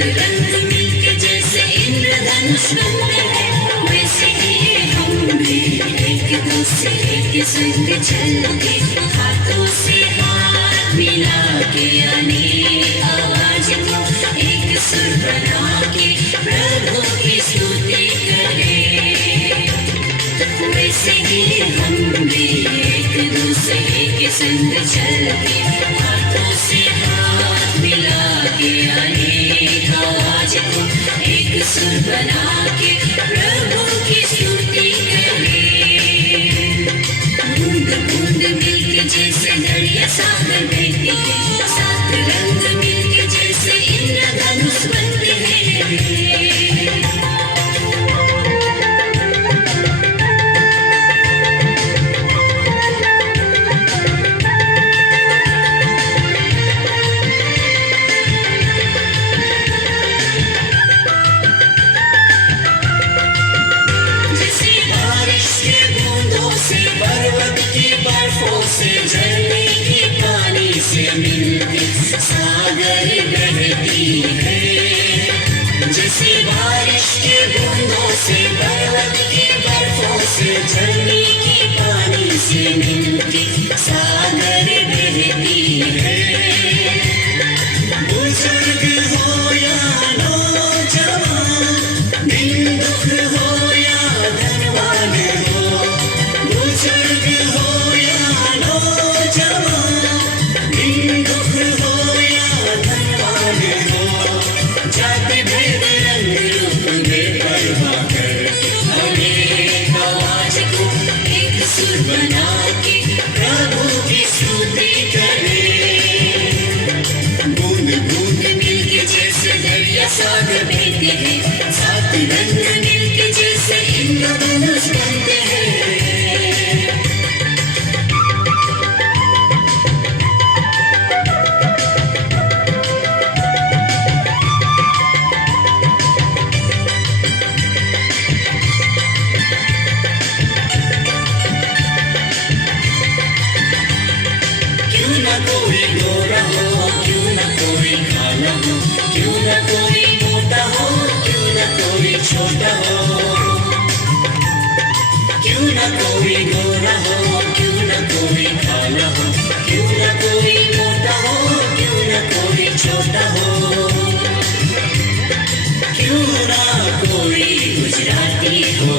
रंग मिलके जैसे इंद्रधनुष बनते हैं, वैसे ही हम भी एक दूसरे के संग चलते, हाथों से हाथ मिला के अनेक आवाज को एक सुर बना के प्रभु की स्तुति करें। वैसे ही हम भी एक दूसरे के संग चलते, हाथों से हाथ मिला के अनेक आवाज को एक सुर बना के प्रभु की स्तुति करें। बूंद बूंद मिलके जैसे दरिया सागर बहते हैं, सात रंग मिलके जैसे इंद्रधनुष बनते हैं। झरने की पानी से मिलके सागर बहती है, जैसे बारिश के बूंदों से पर्वत की बर्फों से झरने की पानी से मिलके सागर बहती है। बुजुर्ग हो या नौजवान, दिन दुख हो या धनवान हो, बुजुर्ग हो दिन दुख हो या धनवान हो, जाति भेद रंग रूप में परवाह कर अनेक आवाज को एक सुर बना के प्रभु की स्तुति करें। बूंद बूंद मिलके जैसे दरिया सागर बहते हैं, सात रंग मिलके जैसे इंद्रधनुष बनते हैं। कोई गोरा हो, क्यों न कोई काला हो, क्यों न कोई मोटा हो, क्यों न कोई छोटा हो, क्यों न कोई गोरा हो, क्यों न कोई काला हो, क्यों न कोई मोटा हो, क्यों न कोई छोटा हो, क्यों न कोई गुजराती हो,